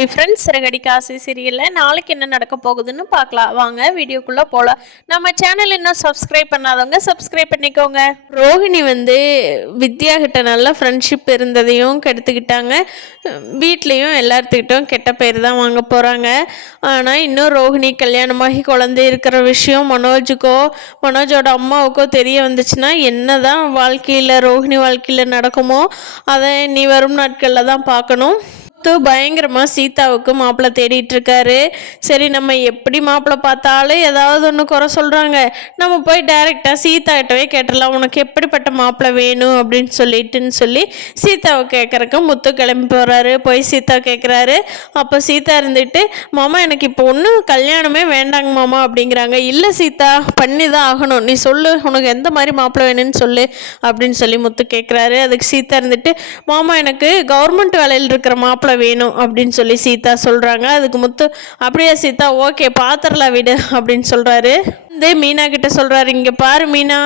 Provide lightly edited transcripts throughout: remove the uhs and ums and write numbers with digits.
Hi friends, சிறகடி காசு சீரியலில் நாளைக்கு என்ன நடக்க போகுதுன்னு பார்க்கலாம். வாங்க வீடியோக்குள்ளே போகலாம். நம்ம சேனல் இன்னும் சப்ஸ்கிரைப் பண்ணாதவங்க சப்ஸ்கிரைப் பண்ணிக்கோங்க. ரோஹிணி வித்யா கிட்ட நல்ல ஃப்ரெண்ட்ஷிப் இருந்ததையும் கெடுத்துக்கிட்டாங்க. வீட்லேயும் எல்லாத்துக்கிட்டும் கெட்ட பேர் தான் வாங்க போகிறாங்க. ஆனால் இன்னும் ரோஹிணி கல்யாணமாகி குழந்தை இருக்கிற விஷயம் மனோஜோட அம்மாவுக்கோ தெரிய வந்துச்சுன்னா என்ன தான் ரோஹிணி வாழ்க்கையில் நடக்குமோ அதை நீ வரும் நாட்களில் தான் பார்க்கணும். பயங்கரமாக சீதாவுக்கு மாப்பிள்ளை தேடிட்டு இருக்காரு. சரி, நம்ம எப்படி மாப்பிள்ளை பார்த்தாலும் ஏதாவது ஒன்று குறை சொல்கிறாங்க, நம்ம போய் டைரெக்டாக சீதா கிட்டவே கேட்டுடலாம், உனக்கு எப்படிப்பட்ட மாப்பிள்ளை வேணும் அப்படின்னு சொல்லி சீதாவை கேட்குறக்கு முத்து கிளம்பி போகிறாரு. போய் சீதா கேட்குறாரு. அப்போ சீதா இருந்துட்டு, மாமா எனக்கு இப்போ ஒன்றும் கல்யாணமே வேண்டாங்க மாமா அப்படிங்கிறாங்க. இல்லை சீதா, பண்ணி தான் ஆகணும், நீ சொல்லு, உனக்கு எந்த மாதிரி மாப்பிள்ளை வேணும்னு சொல்லு அப்படின்னு சொல்லி முத்து கேட்குறாரு. அதுக்கு சீதா இருந்துட்டு, மாமா எனக்கு கவர்மெண்ட் வேலையில் இருக்கிற மாப்பிள்ளை வேணும் அப்படின்னு சொல்லி சீதா சொல்றாங்க. அதுக்கு முத்து, அப்படியே சீதா, ஓகே பாத்திரலாம் விடு அப்படின்னு சொல்றாரு. மீனா கிட்ட சொல்றாரு, இங்க பாரு மீனா,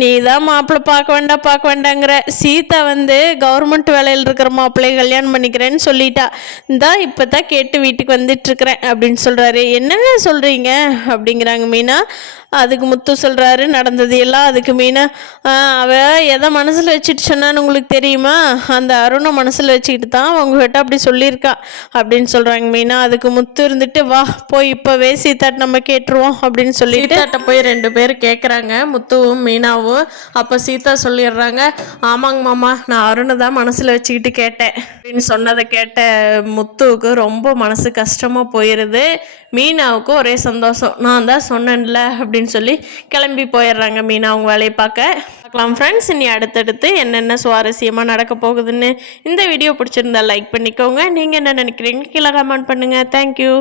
நீ தான் மாப்பிள்ளை பார்க்க வேண்டாங்கிற. சீதா கவர்மெண்ட் வேலையில் இருக்கிற மாப்பிள்ளையை கல்யாணம் பண்ணிக்கிறேன்னு சொல்லிட்டா. இதான் இப்பதான் கேட்டு வீட்டுக்கு வந்துட்டு இருக்கிறேன் அப்படின்னு சொல்றாரு. என்னென்ன சொல்றீங்க அப்படிங்கிறாங்க மீனா. அதுக்கு முத்து சொல்றாரு நடந்தது எல்லாம். அதுக்கு மீனா, அவ எதை மனசுல வச்சுட்டு சொன்னான்னு உங்களுக்கு தெரியுமா? அந்த அருணை மனசுல வச்சுக்கிட்டு தான் உங்ககிட்ட அப்படி சொல்லியிருக்கா அப்படின்னு சொல்றாங்க மீனா. அதுக்கு முத்து இருந்துட்டு, வா போய் இப்பவே சீதாட்ட நம்ம கேட்டுருவோம் அப்படின்னு சொல்லிட்டு போய் 2 பேர் கேட்குறாங்க, முத்துவும் மீனாவும். அப்போ சீதா சொல்லிடுறாங்க, ஆமாங்க மாமா, நான் அருணை தான் மனசில் வச்சுக்கிட்டு கேட்டேன் அப்படின்னு சொன்னதை கேட்ட முத்துவுக்கு ரொம்ப மனசு கஷ்டமாக போயிடுது. மீனாவுக்கு ஒரே சந்தோஷம், நான் தான் சொன்னேன்ல அப்படின்னு சொல்லி கிளம்பி போயிடுறாங்க மீனா அவங்க வேலையை பார்க்கலாம். ஃப்ரெண்ட்ஸ், இனி அடுத்தடுத்து என்னென்ன சுவாரஸ்யமாக நடக்க போகுதுன்னு இந்த வீடியோ பிடிச்சிருந்தா லைக் பண்ணிக்கோங்க. நீங்கள் என்ன நினைக்கிறீங்க கீழே கமெண்ட் பண்ணுங்கள். தேங்க்யூ.